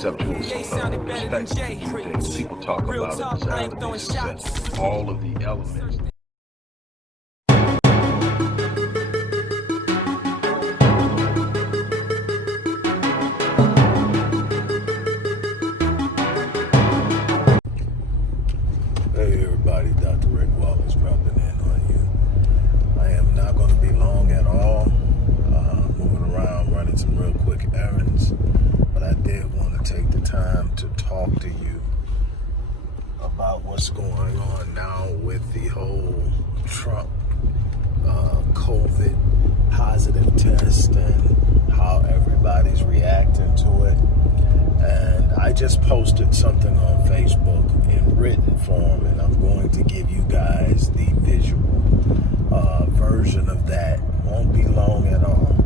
conceptual perspective to view things. People talk about a desire to be successful. All of the elements. Hey everybody, Dr. Rick Wallace dropping in on you. I am not going to be long at all. Moving around, running some real quick errands. But I did want to take the time to talk to you about what's going on now with the whole Trump COVID positive test and how everybody's reacting to it. And I just posted something on Facebook in written form, and I'm going to give you guys the visual version of that. Won't be long at all.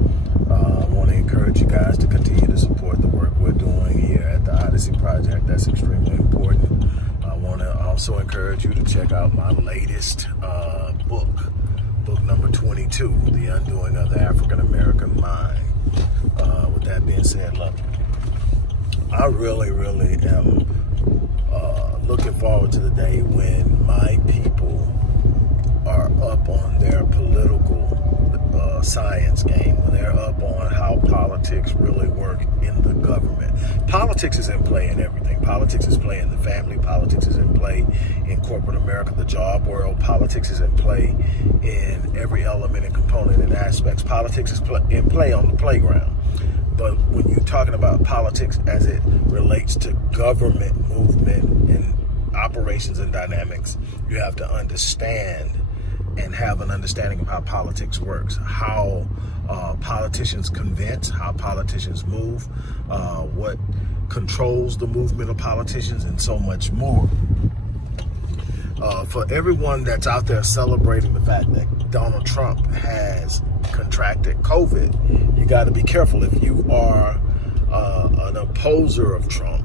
I want to encourage you guys to continue to support the work we're doing here at the Odyssey Project. That's extremely important. I want to also encourage you to check out my latest book number 22, The Undoing of the African American Mind. With that being said, look, I really am looking forward to the day when my people are up on their political science game, when they're up on how politics really work in the government. Politics is in play in everything. Politics is play in the family. Politics is in play in corporate America, the job world. Politics is in play in every element and component and aspects. Politics is in play on the playground. But when you're talking about politics as it relates to government movement and operations and dynamics, you have to understand and have an understanding of how politics works, how politicians convince, how politicians move, what controls the movement of politicians, and so much more. For everyone that's out there celebrating the fact that Donald Trump has contracted COVID, you got to be careful. If you are an opposer of Trump,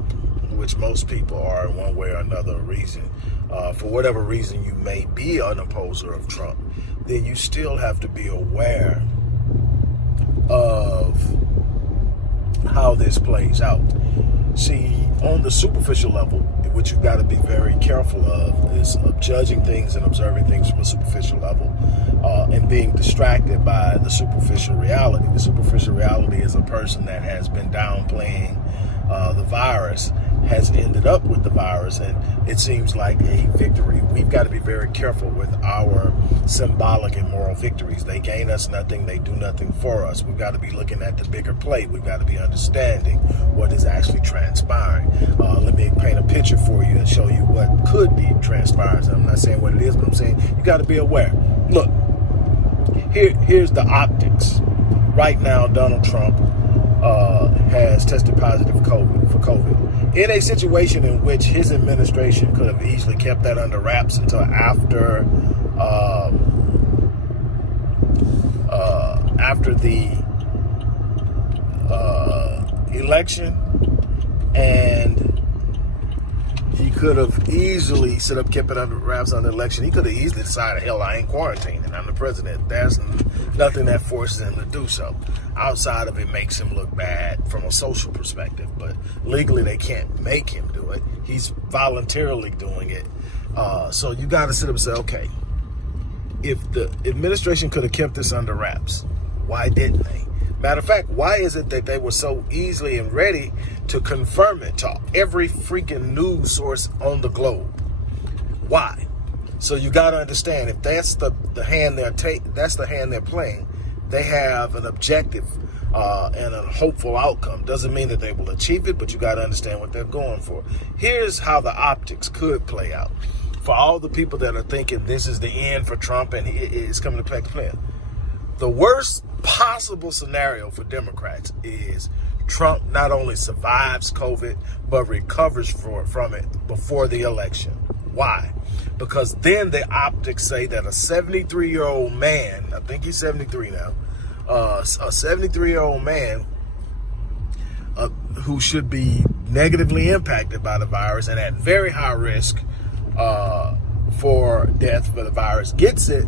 which most people are in one way or another reason, for whatever reason you may be an opposer of Trump, then you still have to be aware of how this plays out. See, on the superficial level, what you've got to be very careful of is judging things and observing things from a superficial level and being distracted by the superficial reality. The superficial reality is a person that has been downplaying the virus, has ended up with the virus, and it seems like a victory. We've got to be very careful with our symbolic and moral victories. They gain us nothing, they do nothing for us. We've got to be looking at the bigger play. We've got to be understanding what is actually transpiring. Let me paint a picture for you and show you what could be transpiring. I'm not saying what it is, but I'm saying you got to be aware. Look, here's the optics. Right now, Donald Trump has tested positive for COVID. In a situation in which his administration could have easily kept that under wraps until after the election, and he could have easily kept it under wraps on the election. He could have easily decided, hell, I ain't quarantining, I'm the president. There's nothing that forces him to do so. Outside of it makes him look bad from a social perspective, but legally they can't make him do it. He's voluntarily doing it. So you got to sit up and say, okay, if the administration could have kept this under wraps, why didn't they? Matter of fact, why is it that they were so easily and ready to confirm it to every freaking news source on the globe? Why? So you got to understand, if that's the hand that's the hand they're playing, they have an objective and a hopeful outcome. Doesn't mean that they will achieve it, but you got to understand what they're going for. Here's how the optics could play out. For all the people that are thinking this is the end for Trump and it's coming to play, the worst possible scenario for Democrats is Trump not only survives COVID, but recovers from it before the election. Why? Because then the optics say that a 73-year-old man, I think he's 73 now, a 73-year-old man who should be negatively impacted by the virus and at very high risk for death for the virus, gets it,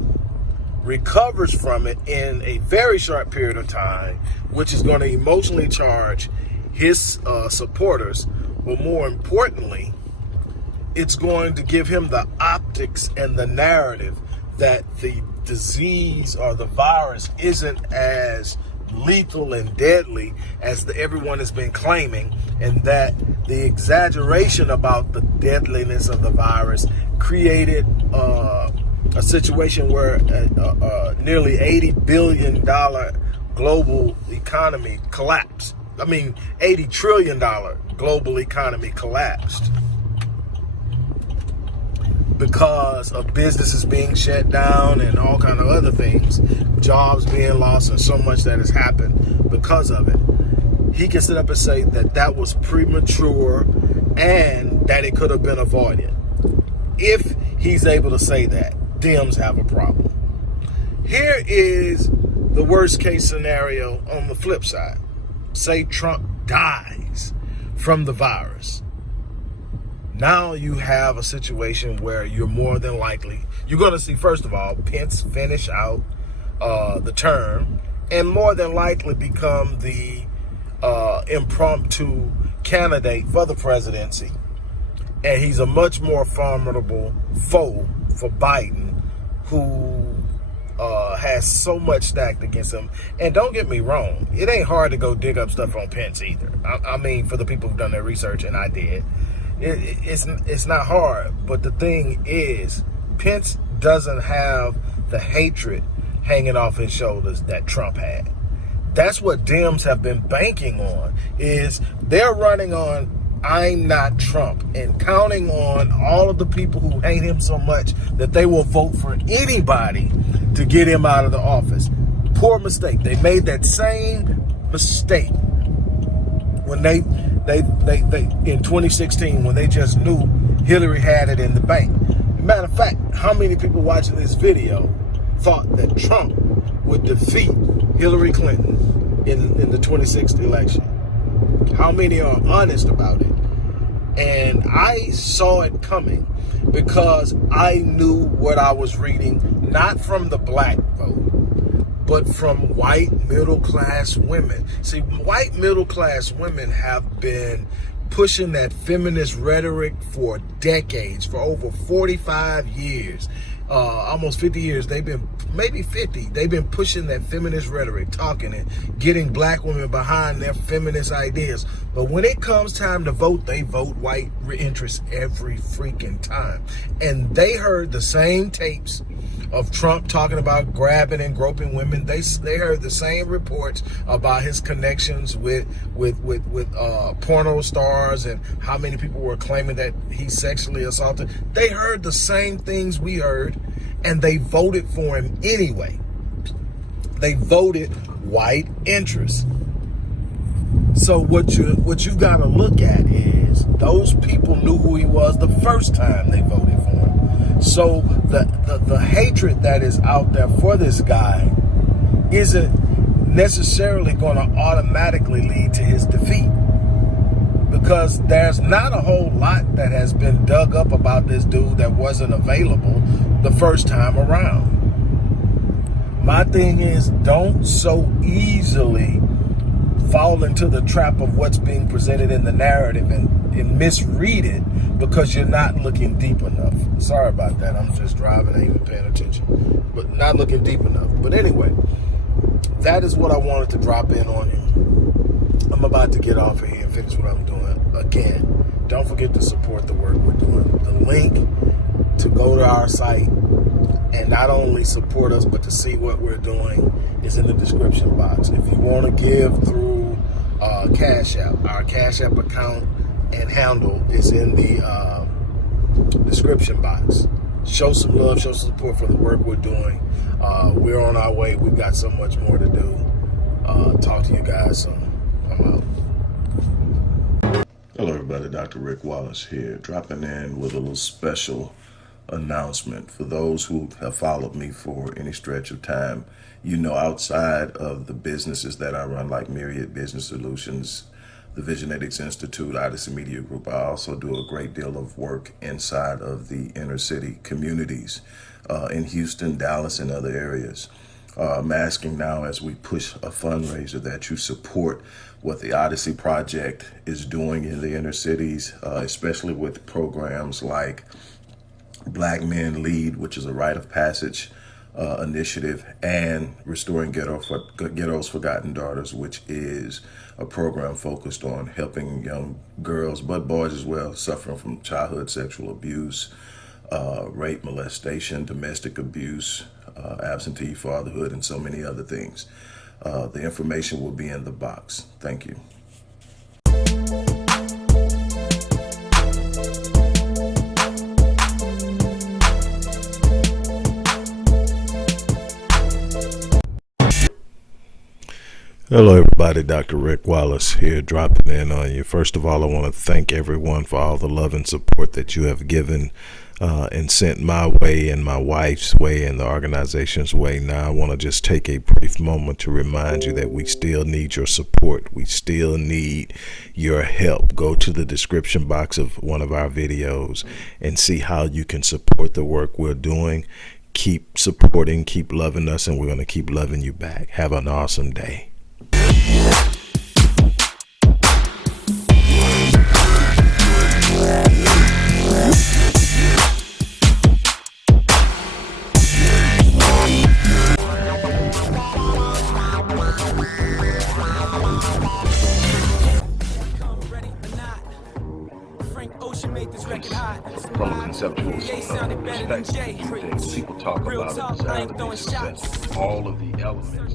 recovers from it in a very short period of time, which is going to emotionally charge his supporters, but more importantly, it's going to give him the optics and the narrative that the disease or the virus isn't as lethal and deadly as everyone has been claiming, and that the exaggeration about the deadliness of the virus created a situation where nearly $80 billion global economy collapsed. I mean, $80 trillion global economy collapsed because of businesses being shut down and all kind of other things, jobs being lost, and so much that has happened because of it. He can sit up and say that that was premature and that it could have been avoided. If he's able to say that, Dems have a problem. Here is the worst case scenario on the flip side. Say Trump dies from the virus. Now you have a situation where you're more than likely, you're going to see, first of all, Pence finish out the term and more than likely become the impromptu candidate for the presidency. And he's a much more formidable foe for Biden, who has so much stacked against him. And don't get me wrong, it ain't hard to go dig up stuff on Pence either. I mean, for the people who've done their research, and I did. It's not hard, but the thing is, Pence doesn't have the hatred hanging off his shoulders that Trump had. That's what Dems have been banking on, is they're running on I'm not Trump and counting on all of the people who hate him so much that they will vote for anybody to get him out of the office. Poor mistake. They made that same mistake when they in 2016, when they just knew Hillary had it in the bank. Matter of fact, how many people watching this video thought that Trump would defeat Hillary Clinton in the 2016 election? How many are honest about it? And I saw it coming because I knew what I was reading, not from the black vote, but from white middle-class women. See, white middle-class women have been pushing that feminist rhetoric for decades, for over 45 years, almost 50 years. They've been, maybe 50, they've been pushing that feminist rhetoric, talking and getting black women behind their feminist ideas. But when it comes time to vote, they vote white interests every freaking time. And they heard the same tapes of Trump talking about grabbing and groping women. They heard the same reports about his connections with porno stars and how many people were claiming that he sexually assaulted. They heard the same things we heard, and they voted for him anyway. They voted white interests. So what you got to look at is those people knew who he was the first time they voted for him. So the hatred that is out there for this guy isn't necessarily going to automatically lead to his defeat, because there's not a whole lot that has been dug up about this dude that wasn't available the first time around. My thing is, don't so easily fall into the trap of what's being presented in the narrative and misread it because you're not looking deep enough. Sorry about that. I'm just driving, ain't even paying attention, but not looking deep enough. But anyway, that is what I wanted to drop in on you. I'm about to get off of here and finish what I'm doing. Again, don't forget to support the work we're doing. The link to go to our site and not only support us, but to see what we're doing is in the description box. If you want to give through Cash App, our Cash App account and handle is in the description box. Show some love, show some support for the work we're doing. We're on our way. We've got so much more to do. Talk to you guys soon. I'm out. Hello everybody, Dr. Rick Wallace here, dropping in with a little special announcement for those who have followed me for any stretch of time. You know, outside of the businesses that I run, like Myriad Business Solutions, the Visionetics Institute, Odyssey Media Group, I also do a great deal of work inside of the inner city communities in Houston, Dallas, and other areas. I'm asking now, as we push a fundraiser, that you support what the Odyssey Project is doing in the inner cities, especially with programs like Black Men Lead, which is a rite of passage initiative, and Restoring Ghetto's Forgotten Daughters, which is a program focused on helping young girls, but boys as well, suffering from childhood sexual abuse, rape, molestation, domestic abuse, absentee fatherhood, and so many other things. The information will be in the box. Thank you. Hello everybody, Dr. Rick Wallace here, dropping in on you. First of all, I want to thank everyone for all the love and support that you have given and sent my way and my wife's way and the organization's way. Now I want to just take a brief moment to remind you that we still need your support. We still need your help. Go to the description box of one of our videos and see how you can support the work we're doing. Keep supporting, keep loving us, and we're going to keep loving you back. Have an awesome day. From a conceptual perspective, people talk about a desire to be successful. All of the elements